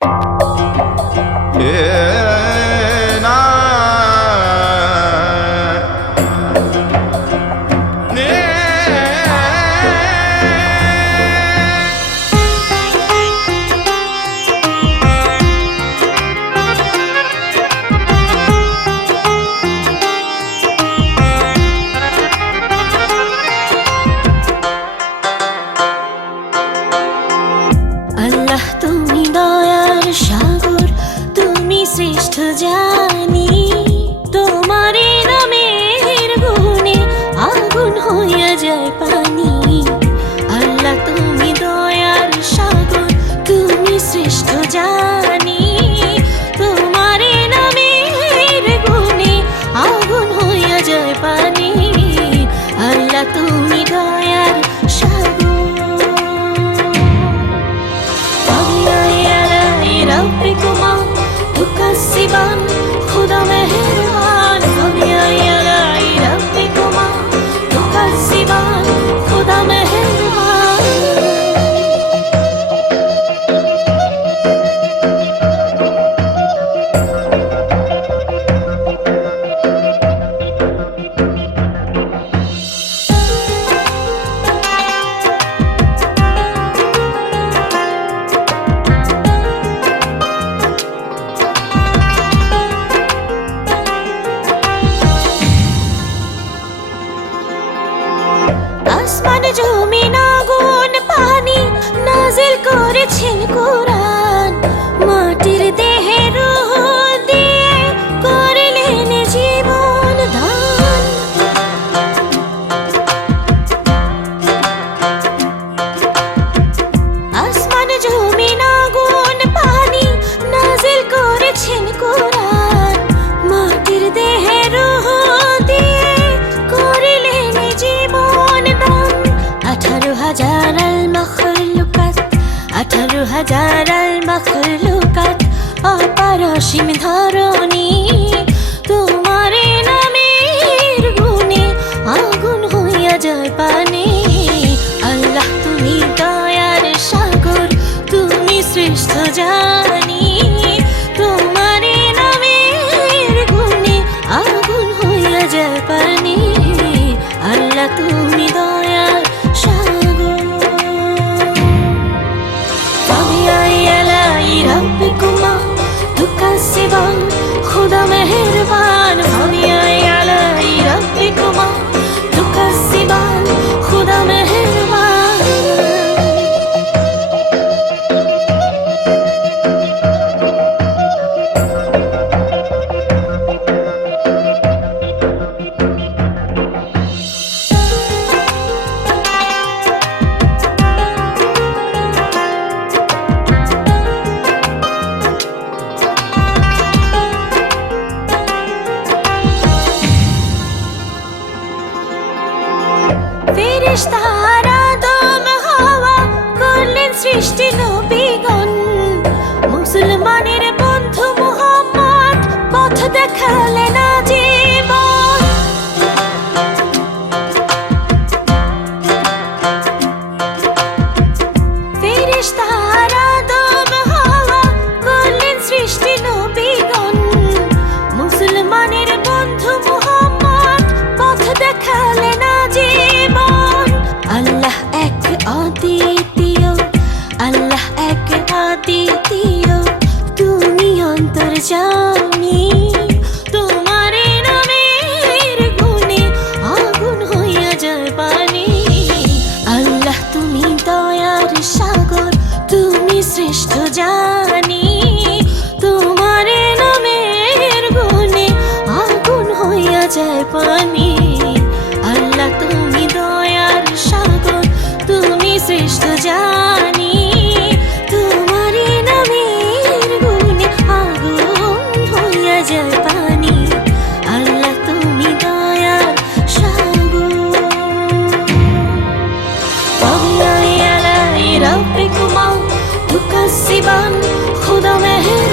আল্লাহ তুমি দয়ার সাগর, তুমি শ্রেষ্ঠ জানি। তোমারে নামের গুণে আগুন হইয়া যায় পানি। আল্লাহ তুমি দয়ার সাগর, তুমি শ্রেষ্ঠ জানি। তোমারে নামের গুণে আগুন হইয়া যায় পানি। আল্লাহ তুমি দয়ার সাগর। ربكما تكذبان خدا مهربان فبأي آلاء ربكما تكذبان خدا مهربان আসমান জমিন আগুন পানি নাজিল করেছেন কোরআন। মাটির দেহে রূহ দিয়ে করলেন জীবন দান। আসমান জমিন আগুন পানি নাজিল করেছেন কোরআন। মাটির দেহে রূহ দিয়ে করলেন জীবন দান। 18,000 المخلوقات 18,000 المخلوقات অপার অসীম ধরণী। তোমারে নামের গুণে আগুন হইয়া যায় পানি। আল্লাহ তুমি দয়ার সাগর, তুমি শ্রেষ্ঠ জানি। তোমারে নামের গুণে আগুন হইয়া যায় পানি। আল্লাহ তুমি দয়ার সাগর। فبأي آلاء ربكما تكذبان خدا مهربان فبأي آلاء ربكما تكذبان خدا مهربان ফেরেশতারা আদম হাওয়া করলেন সৃষ্টি নবীগণ। মুসলমানের বন্ধু মুহাম্মদ পথ দেখালেন আজীবন। ফেরেশতারা আদম হাওয়া করলেন সৃষ্টি নবীগণ। মুসলমানের বন্ধু মুহাম্মদ পথ দেখালেন আজীবন। আল্লাহ এক অদ্বিতীয়, আল্লাহ এক অদ্বিতীয়, তুমি অন্তর্যামী। তোমারে নামের গুণে আগুন হইয়া যায় পানি। আল্লাহ তুমি দয়ার সাগর, তুমি শ্রেষ্ঠ জানি। তোমারে নামের গুণে আগুন হইয়া যায় পানি। আল্লাহ তুমি দয়ার সাগর, তুমি শ্রেষ্ঠ জানি। তোমারে নামের গুণে আগুন হইয়া যায় পানি। আল্লাহ তুমি দয়ার সাগর। فبأي آلاء ربكما تكذبان خدا مهربان